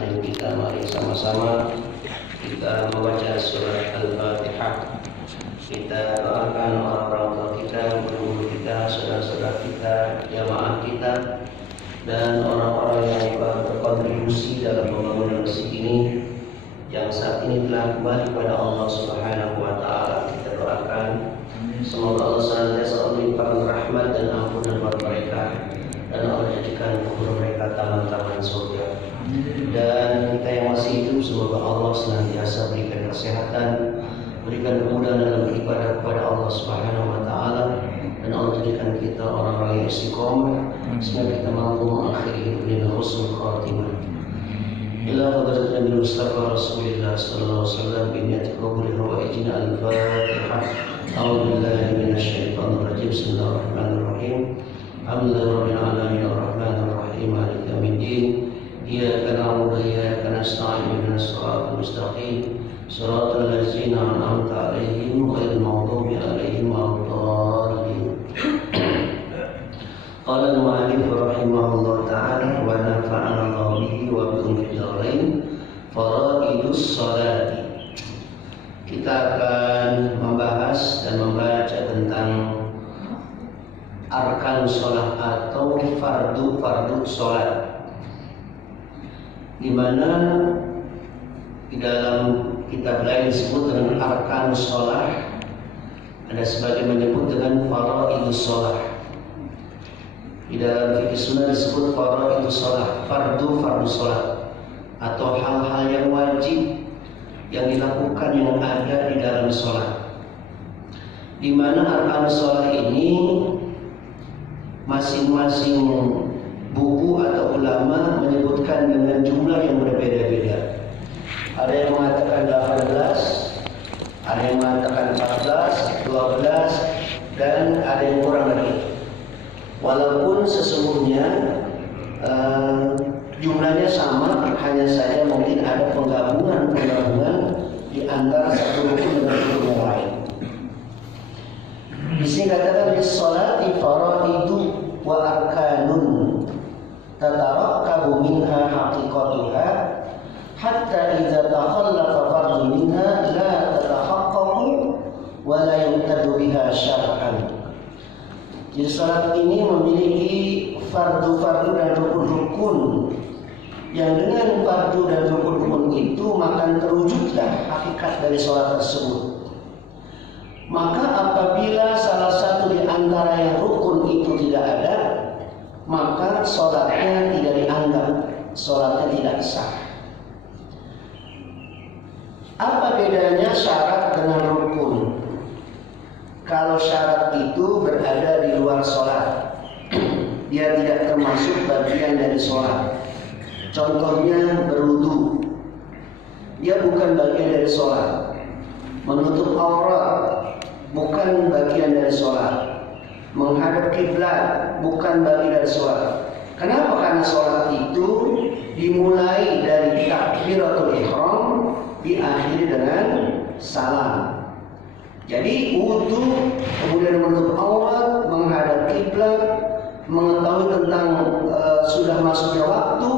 taklim kita, mari sama-sama kita membaca surat Al-Fatihah. Kita doakan orang-orang tua kita, guru kita, saudara-saudara kita, jamaah kita, dan orang-orang yang berkontribusi dalam pembangunan masjid ini yang saat ini telah kembali kepada Allah Subhanahu wa Ta'ala. Kita doakan semoga Allah senantiasa melimpahkan rahmat dan ampunan buat mereka, dan Allah jadikan kubur mereka taman-taman surga. Dan kita yang masih hidup, semoga Allah senantiasa berikan kesehatan, berikan kemudahan dalam beribadah kepada Allah Subhanahu wa Ta'ala, dan Allah jadikan kita orang-orang yang istiqomah sehingga kita mampu mengakhiri hidup dengan husnul khatimah. Ila hadratin Nabi Mustafa Rasulullah sallallahu alaihi wasallam bi niyyati qabul hawaijina al-Fatihah. A'udzu billahi minasyaitonir rajim. Bismillahirrahmanirrahim. Alhamdulillahirabbil alamin arrahmanir rahim maliki yaumiddin. Iyyaka na'budu wa iyyaka nasta'in ihdinas siratal mustaqim. Shiratal ladzina an'amta 'alaihim ghairil maghdubi 'alaihim waladdallin. Qala al-mu'allif rahimahullah ta'ala wa nafa'ana Allah bihi wa bikum fid dharain. Faraidus sholati. Kita akan membahas dan membaca tentang arkan sholat atau fardu sholat, di mana di dalam kitab lain disebut dengan arkan sholat, ada sebagian menyebut dengan faraidus sholat. Di dalam fikih sunnah disebut faraidus sholat, fardu sholat, atau hal-hal yang wajib yang dilakukan yang ada di dalam sholat. Di mana arkan sholat ini masing-masing buku atau ulama menyebutkan dengan jumlah yang berbeda-beda. Ada yang mengatakan 18, ada yang mengatakan 14, 12, dan ada yang kurang lagi. Walaupun sesungguhnya jumlahnya sama, hanya saja mungkin ada penggabungan di antara satu rukun dengan rukun yang lain. Di sini katakan lis-sholati faraidu wa arkanun tatarakkabu minha haqiqatuha hatta idza takhallafa fardun minha la tatahaqqaqu wa la yu'tadu biha syar'an. Jadi salat ini memiliki fardu-fardu dan rukun-rukun, yang dengan fardu dan rukun-rukun itu maka terwujudlah hakikat dari salat tersebut. Maka apabila salah satu di antara yang rukun itu tidak ada, maka salatnya tidak dianggap, salatnya tidak sah. Apa bedanya syarat dengan rukun? Kalau syarat itu berada di luar sholat, dia tidak termasuk bagian dari sholat. Contohnya berwudu, dia bukan bagian dari sholat. Menutup aurat bukan bagian dari sholat. Menghadap kiblat bukan bagian dari sholat. Kenapa? Karena sholat itu dimulai dari takbiratul ihram, diakhiri dengan salam. Jadi wudu, kemudian menutup aurat, menghadap kiblat, mengetahui tentang sudah masuknya waktu,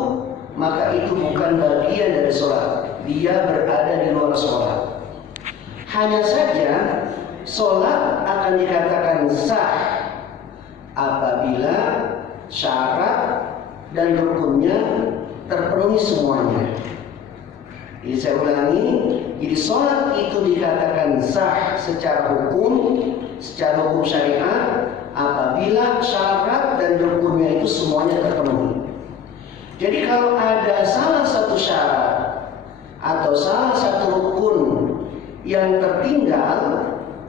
maka itu bukan bagian dari sholat. Dia berada di luar sholat. Hanya saja sholat akan dikatakan sah apabila syarat dan rukunnya terpenuhi semuanya. Jadi saya ulangi, jadi sholat itu dikatakan sah secara hukum syariat apabila syarat dan rukunnya itu semuanya terpenuhi. Jadi kalau ada salah satu syarat atau salah satu rukun yang tertinggal,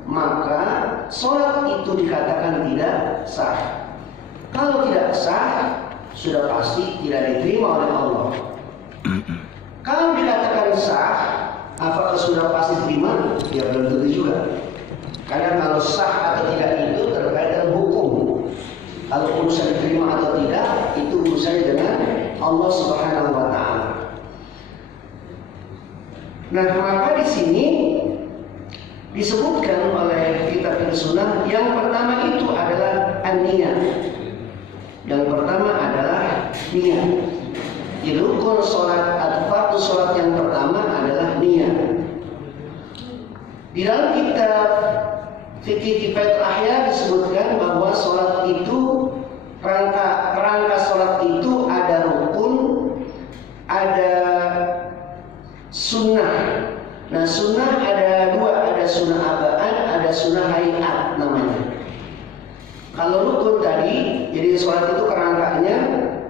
maka sholat itu dikatakan tidak sah. Kalau tidak sah, sudah pasti tidak diterima oleh Allah. Kalau dikatakan sah, apakah sudah pasti diterima? Ya belum tentu juga. Karena kalau sah atau tidak itu terkait dengan hukum. Kalau urusan diterima atau tidak, itu urusannya dengan Allah Subhanahu wa Ta'ala. Nah, maka di sini disebutkan oleh kitab sunnah yang pertama itu adalah an-niyah. Yang pertama adalah niat. Di rukun sholat waktu sholat yang pertama adalah niat. Di dalam kitab Fikih Kifayatul Ahya disebutkan bahwa sholat itu rangka sholat itu ada rukun, ada sunnah. Nah, sunnah ada dua, ada sunnah abaan, ada sunnah hayat namanya. Kalau rukun tadi, jadi sholat itu kerangkanya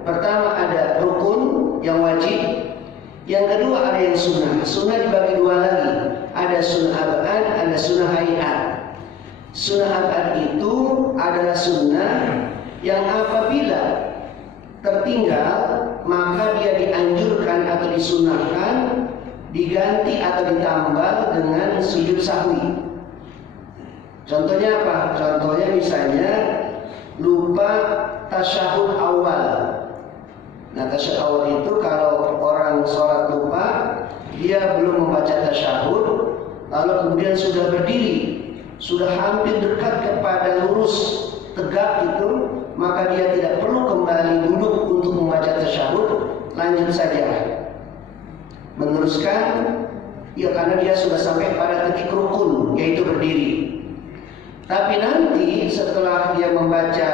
pertama ada rukun yang wajib, yang kedua ada yang sunnah. Sunnah dibagi dua lagi, ada sunnah abaan, ada sunnah hayat. Sunnah abaan itu adalah sunnah yang apabila tertinggal maka dia dianjurkan atau disunahkan diganti atau ditambah dengan sujud sahwi. Contohnya apa? Contohnya misalnya lupa tasyahud awal. Nah, tasyahud awal itu kalau orang sholat lupa, dia belum membaca tasyahud, lalu kemudian sudah berdiri, sudah hampir dekat kepada lurus tegak itu, maka dia tidak perlu kembali duduk untuk membaca tasyahud, lanjut saja meneruskan, ya karena dia sudah sampai pada titik rukun, yaitu berdiri. Tapi nanti setelah dia membaca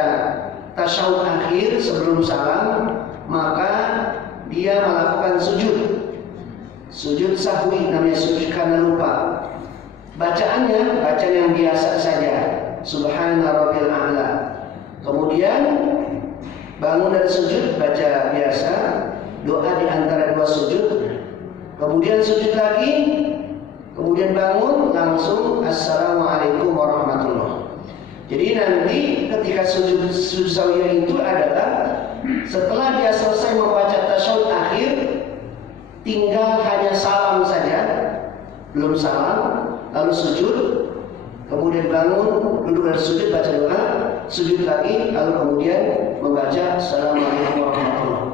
tasyahud akhir sebelum salam, maka dia melakukan sujud sahwi, namanya sujud karena lupa. Bacaannya bacaan yang biasa saja, Subhana Rabbil A'la. Kemudian bangun dari sujud baca biasa, doa di antara dua sujud. Kemudian sujud lagi, kemudian bangun langsung Assalamualaikum warahmatullahi. Jadi nanti ketika sujud sahwi itu adalah setelah dia selesai membaca tasyahud akhir, tinggal hanya salam saja, belum salam, lalu sujud, kemudian bangun, duduk dari sujud, baca doa, sujud lagi, lalu kemudian membaca Assalamualaikum warahmatullahi.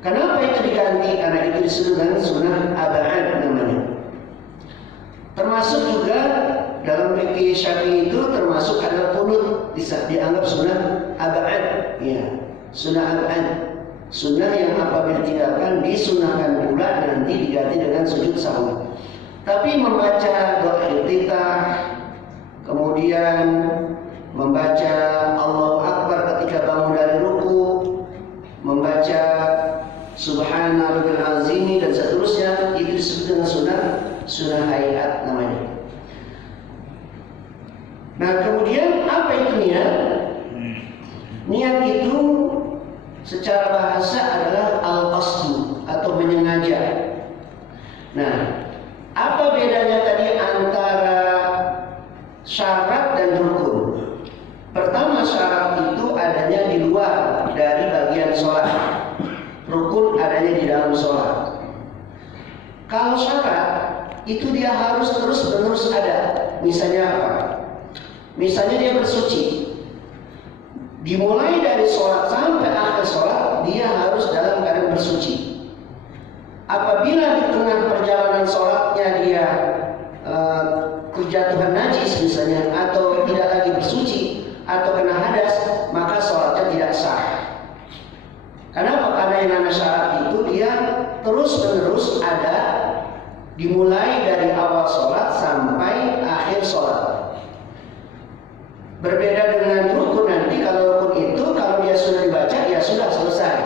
Kenapa itu diganti? Karena itu disebut dengan sunnah abaan namanya. Termasuk juga dalam fikih Syafi'i itu termasuk adalah qunut, dianggap sunnah abaan, ya, sunnah abaan. Sunnah yang apabila ditinggalkan disunahkan pula nanti diganti dengan sujud sahwi. Tapi membaca doa iftitah, kemudian membaca Allahu Akbar ketika bangun dari ruku, membaca Subhana Rabbil Azim dan seterusnya, itu disebut dengan sunnah hayat namanya. Nah, kemudian apa itu niat? Niat itu secara bahasa adalah al-qasdu atau menyengaja. Nah, apa bedanya tadi antara syarat dan rukun? Pertama, syarat itu adanya di luar dari bagian sholat. Rukun adanya di dalam sholat. Kalau syarat itu dia harus terus-menerus ada. Misalnya apa? Misalnya dia bersuci. Dimulai dari sholat sampai akhir sholat dia harus dalam keadaan bersuci. Apabila di tengah perjalanan sholatnya dia kejatuhan najis misalnya, atau tidak lagi bersuci, atau kena hadas, maka sholatnya tidak sah. Kenapa? Karena yang namanya syarat itu dia terus-menerus ada, dimulai dari awal sholat sampai akhir sholat. Berbeda dengan rukun nanti, kalau rukun itu kalau dia sudah dibaca ya sudah selesai.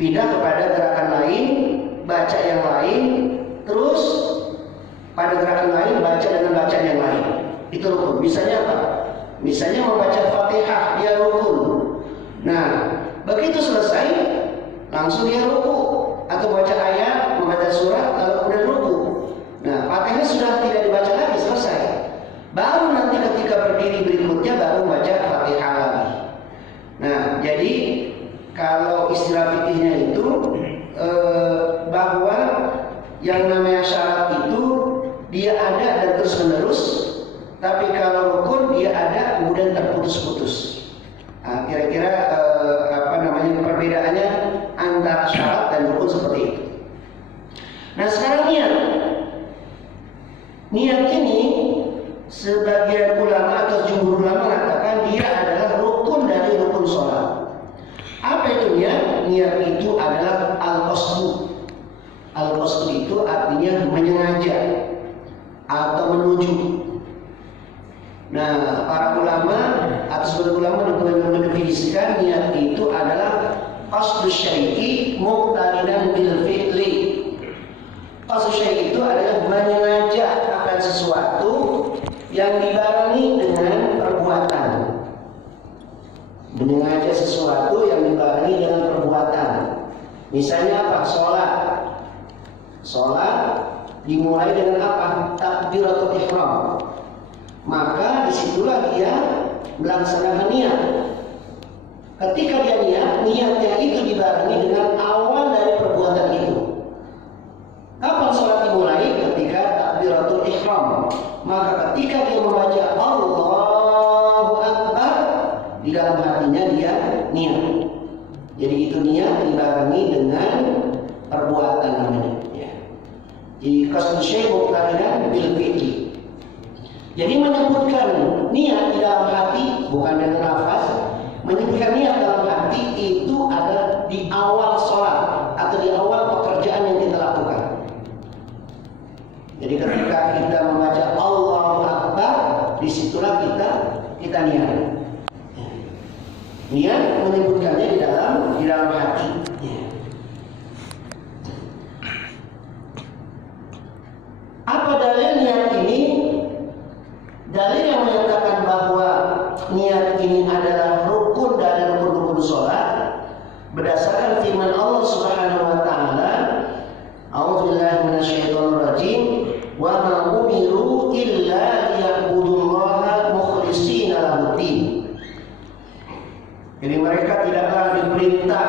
Pindah kepada gerakan lain, baca yang lain, terus pada gerakan lain baca dengan bacaan yang lain. Itu rukun. Misalnya apa? Misalnya membaca Fatihah, dia rukun. Nah, begitu selesai langsung dia ruku, atau baca ayat, membaca surat, lalu kemudian ruku. Nah, Fatihah sudah tidak dibaca lagi, selesai. Baru nanti ketika berdiri berikutnya baru baca Fatihah lagi. Nah, jadi kalau istilah fikihnya itu bahwa yang namanya syarat itu dia ada dan terus menerus, tapi kalau rukun dia ada kemudian terputus-putus. Nah, kira-kira perbedaannya antara syarat dan rukun seperti itu. Nah, sekarang niat ini sebagian ulama atau jumhur ulama mengatakan dia adalah rukun dari rukun sholat. Apa itu niat? Niat itu adalah al-qasdu. Al-qasdu itu artinya menyengaja atau menuju. Nah, para ulama atau sebagian ulama mendefinisikan niat itu adalah qasdu syai'i muqtarinan bil fi'li. Qasdu syai'i itu adalah menyengaja akan sesuatu yang dibarengi dengan perbuatan. Menyengaja sesuatu yang dibarengi dengan perbuatan. Misalnya apa? Sholat dimulai dengan apa? Takbiratul ihram. Maka disitulah dia melaksanakan niat. Ketika dia niatnya itu dibarengi dengan awal dari perbuatan itu. Kapan sholat dimulai? Ketika takbiratul ihram. Maka ketika dia membaca Allahu Akbar, di dalam hatinya dia niat. Jadi itu niat dibarengi dengan perbuatan namanya. Jadi qasdu syai' muqtarinan bil fi'li. Jadi menyebutkan niat di dalam hati bukan dengan nafas. Menyebutkan niat dalam hati itu ada di awal sholat atau di awal pekerjaan yang kita lakukan. Jadi ketika kita membaca Allahu Akbar, disitulah kita niat. Niat menyebutkannya di dalam hati. Apa dalil niat ini? Dalil yang menyatakan bahwa niat ini adalah rukun dari rukun-rukun sholat berdasarkan firman Allah Subhanahu wa taala, A'udzubillahi minasyaitonir rajim, wa ma umiru illa liya'budullaha mukhlishina lahuddin. Jadi mereka tidaklah diperintah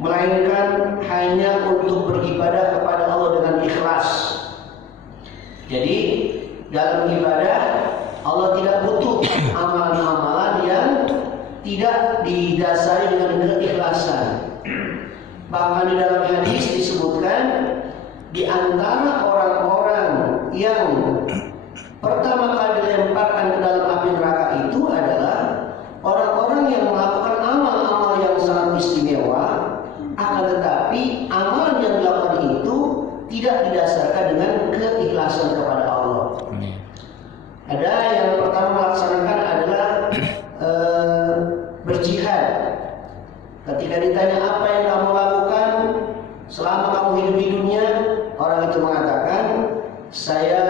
melainkan hanya untuk beribadah kepada Allah dengan ikhlas. Jadi dalam ibadah Allah tidak butuh amalan-amalan yang tidak didasari dengan keikhlasan. Bahkan di dalam hadis disebutkan di antara orang-orang yang pertama kali dilemparkan ke dalam api neraka itu adalah orang-orang yang melakukan amal-amal yang sangat istimewa, akan tetapi amalan yang dilakukan itu tidak didasarkan dengan keikhlasan kepada Allah. Ada yang pertama melaksanakan adalah berjihad. Ketika ditanya apa yang kamu lakukan selama kamu hidup di dunia, orang itu mengatakan, saya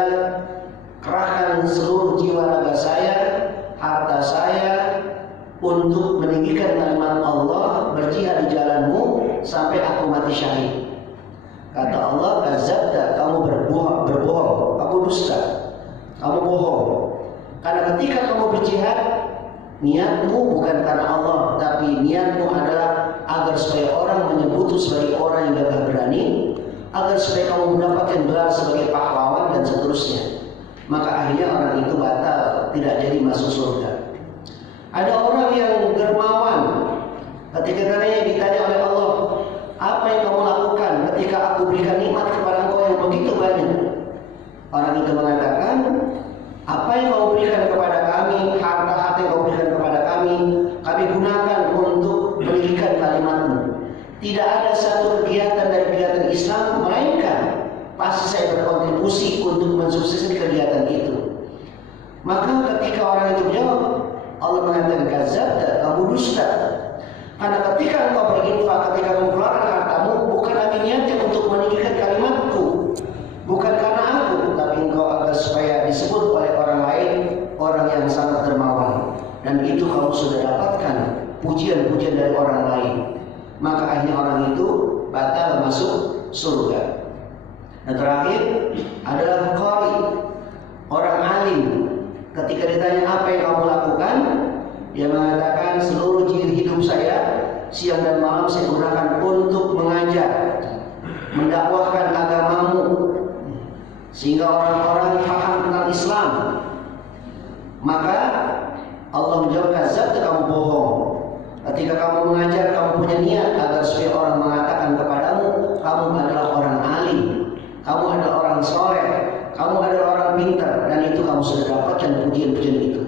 kerahkan seluruh jiwa raga saya, harta saya untuk meninggikan kalimat Allah, berjihad di jalanmu sampai aku mati syahid. Kata Allah, kadzabta, kamu berbohong, aku dusta, kamu bohong. Karena ketika kamu berjihad, niatmu bukan karena Allah, tapi niatmu adalah agar supaya orang menyebutmu sebagai orang yang gagah berani, agar supaya kamu mendapatkan gelar sebagai pahlawan dan seterusnya. Maka akhirnya orang itu batal, tidak jadi masuk surga. Ada orang yang dermawan, ketika ditanya oleh Allah, apa yang kamu lakukan ketika aku berikan nikmat kepada engkau yang begitu banyak? Orang itu mengatakan, apa yang kau berikan kepada kami, harta-harta yang kau berikan kepada kami gunakan untuk meninggikan kalimatmu. Tidak ada satu kegiatan dari kegiatan Islam melainkan pasti saya berkontribusi untuk mensukseskan kegiatan itu. Maka ketika orang itu menjawab, Allah mengatakan, kadzabta, kamu dusta. Karena ketika engkau berinfak, ketika engkau mengeluarkan hartamu, bukan lagi niatnya untuk meninggikan kalimatku, bukan karena aku, tapi engkau agar supaya disebut oleh orang lain, orang yang sangat dermawan. Dan itu kamu sudah dapatkan pujian-pujian dari orang lain. Maka akhirnya orang itu batal masuk surga. Dan terakhir adalah qari, orang alim. Ketika ditanya apa yang kamu lakukan, dia mengatakan seluruh hidup saya, siang dan malam saya gunakan untuk mengajar, mendakwahkan agamamu, sehingga orang-orang paham tentang Islam. Maka Allah menjawab, kadzabta, kamu bohong. Ketika kamu mengajar, kamu punya niat agar supaya orang mengatakan kepadamu, kamu adalah orang alim, kamu adalah orang soleh, kamu adalah orang pintar, dan itu kamu sudah dapatkan pujian-pujian itu.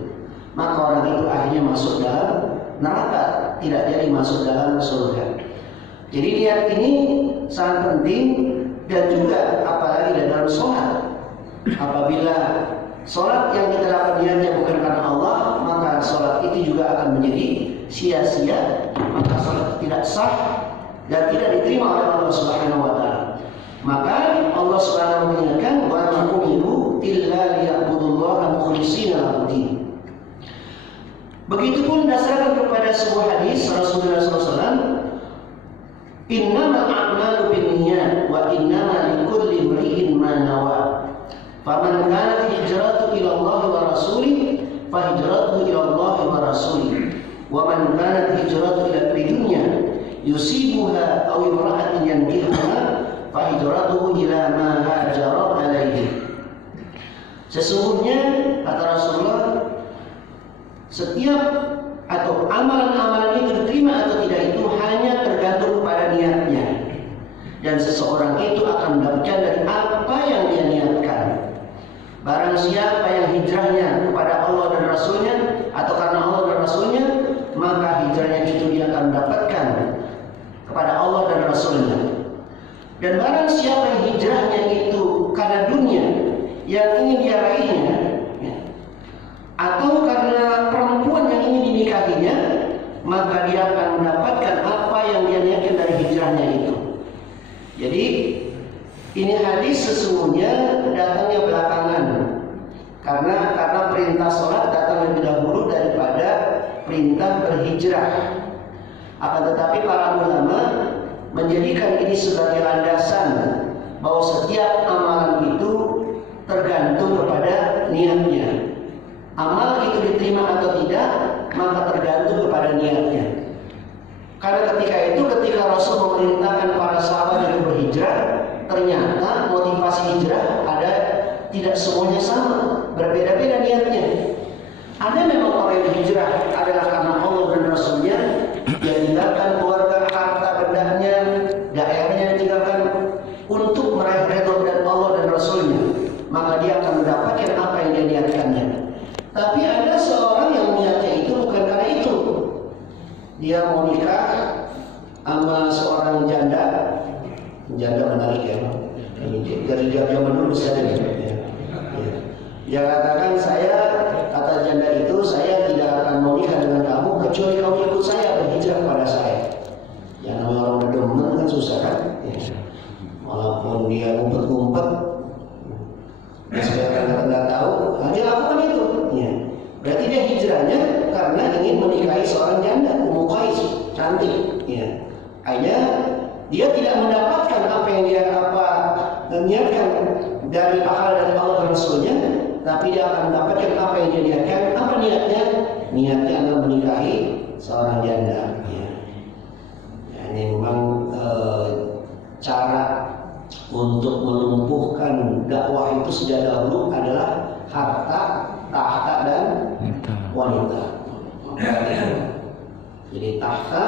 Maka orang itu akhirnya masuk dalam neraka, tidak jadi masuk dalam surga. Jadi niat ini sangat penting, dan juga apalagi dalam sholat. Apabila sholat yang kita lakukan niatnya bukan karena Allah, maka sholat itu juga akan menjadi sia-sia, maka sholat tidak sah dan tidak diterima oleh Allah Subhanahu wa taala. Maka Allah Subhanahu wa taala mengingatkan, wa ma umiru illa liya'budullaha mukhlishina lahu-d-din. Begitupun dasarkan kepada sebuah hadis Rasulullah SAW, innamal a'malu binniyat wa innama likulli imri'in ma nawa. Faman kanat hijratuhu ila Allah wa rasulih fa hijratuhu ila Allah wa rasulih. Wa man kanat hijratuhu ila dunya yusibuha aw imra'atin yankihuha fa hijratuhu ila ma hajara alaihi. Sesungguhnya kata Rasulullah, setiap atau amalan-amalan itu diterima atau tidak itu hanya tergantung pada niatnya, dan seseorang itu akan mendapatkan dari apa yang dia niatkan. Barang siapa yang hijrahnya kepada Allah dan Rasulnya atau karena Allah dan Rasulnya, maka hijrahnya itu dia akan mendapatkan kepada Allah dan Rasulnya. Dan barang siapa yang hijrahnya itu karena dunia yang ingin dia raihnya, atau karena perempuan yang ingin dinikahinya, maka dia akan mendapatkan apa yang dia niatkan dari hijrahnya itu. Jadi ini hadis sesungguhnya datangnya belakangan, karena perintah sholat datang lebih dahulu daripada perintah berhijrah. Akan tetapi para ulama menjadikan ini sebagai landasan bahwa setiap amalan itu tergantung kepada niatnya. Amal itu diterima atau tidak, maka tergantung kepada niatnya. Karena ketika Rasul memerintahkan para sahabat untuk berhijrah, ternyata motivasi hijrah ada tidak semuanya sama, berbeda-beda niatnya. Ada memang orang yang hijrah adalah karena Allah dan Rasulnya, yang tinggalkan keluarga, harta bendanya, daerahnya ditinggalkan untuk meraih redha dan Allah dan Rasulnya, maka dia akan mendapatkan apa yang dia niatkannya. Tapi ada seorang yang niatnya itu bukan karena itu. Dia mau nikah sama seorang janda menarik ya. Dari zaman dulu saya ada ya. Dia katakan, kata janda itu, saya tidak akan mau nikah dengan kamu kecuali kamu ikut saya berhijrah kepada saya. Yang namanya orang berdemen kan susah kan? Ya. Walaupun dia ngumpet-ngumpet, supaya nggak tahu, dia lakukan itu. Ya. Berarti dia hijrahnya karena ingin menikahi seorang janda, Ummu Qais, cantik. Ya. Akhirnya dia tidak mendapatkan apa yang dia niatkan dari pahala dari Allah dan Rasulnya, tapi dia akan mendapatkan apa yang dia niatkan. Apa niatnya? Niatnya adalah menikahi seorang janda. Ya. Ya, ini memang cara untuk melumpuhkan dakwah itu sejak dahulu adalah harta, tahta dan wanita. Jadi tahta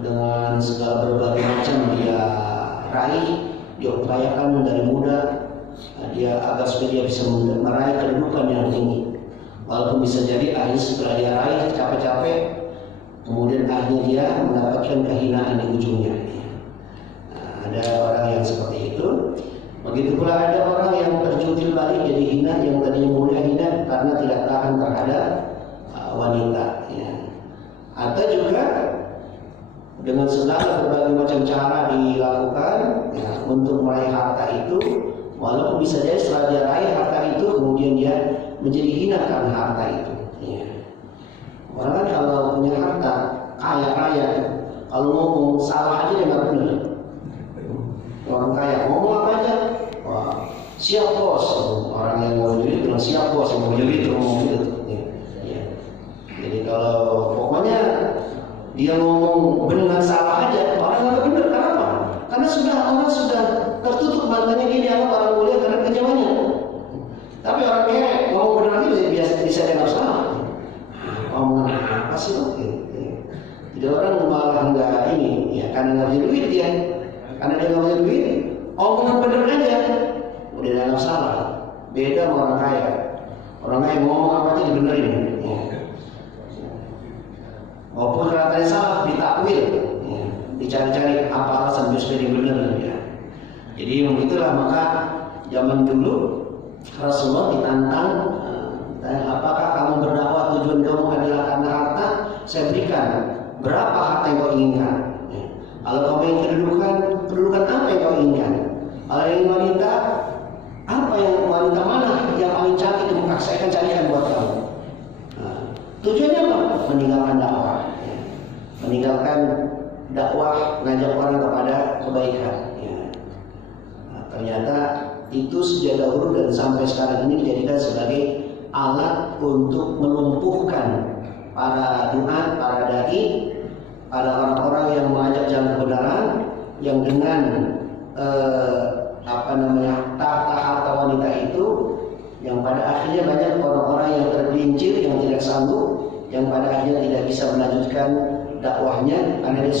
dengan segala berbagai macam dia raih, dia upayakan dari muda, dia agar supaya dia bisa meraih kedudukan yang tinggi. Walaupun bisa jadi akhirnya setelah dia raih capek-capek, kemudian akhirnya dia mendapatkan kehinaan di ujungnya. Ada orang yang seperti itu. Begitu pula ada orang yang terjungkil balik jadi hina, yang tadinya mulia hina karena tidak tahan terhadap wanita. Ya. Atau juga dengan segala berbagai macam cara dilakukan ya, untuk meraih harta itu, walaupun bisa jadi setelah dia raih harta itu, kemudian dia menjadi hina karena harta itu. Ya. Orang kan kalau punya harta kaya raya, kalau ngomong salah aja dia nggak benar. Orang kaya ngomong apa aja, wah siap bos. Orang yang mau jadi bilang siap bos, yang mau jadi ngomong gitu. Ya. Jadi kalau pokoknya dia ngomong benar salah aja, orang nggak benar. Kenapa? Karena orang sudah tertutup matanya, dia dianggap orang mulia karena kerjaannya. Tapi orang kaya ngomong benar itu bisa dianggap salah. Omongan apa sih loh? Jadi orang malah nggak ini, ya karena nggak punya duit dia. Karena dia nggak punya duit, omongan bener aja, udah dianggap salah. Beda sama orang kaya. Orang kaya ngomong apa aja dibenerin. Ya. Walaupun katanya salah, ditakwil. Ya. dicari-cari apa alasan supaya benar ya. Jadi begitulah, maka zaman dulu Rasulullah ditantang, apakah kamu berdakwah tujuan kamu adalah karena harta? Saya berikan berapa harta yang kau inginkan. Kalau kamu ingin kedudukan apa yang kau inginkan? Kalau ingin wanita, apa yang wanita mana yang paling cantik di muka? Saya akan carikan buat kamu. Tujuannya apa? Meninggalkan dakwah. Meninggalkan dakwah, ngajak orang kepada kebaikan. Ternyata itu sejak dahulu dan sampai sekarang ini dijadikan sebagai alat untuk melumpuhkan para duat, para dai, para orang-orang yang mengajak jalan kebenaran, yang dengan tahta harta wanita itu, yang pada akhirnya banyak orang-orang yang tergelincir, yang tidak sanggup, yang pada akhirnya tidak bisa melanjutkan dakwahnya karena dia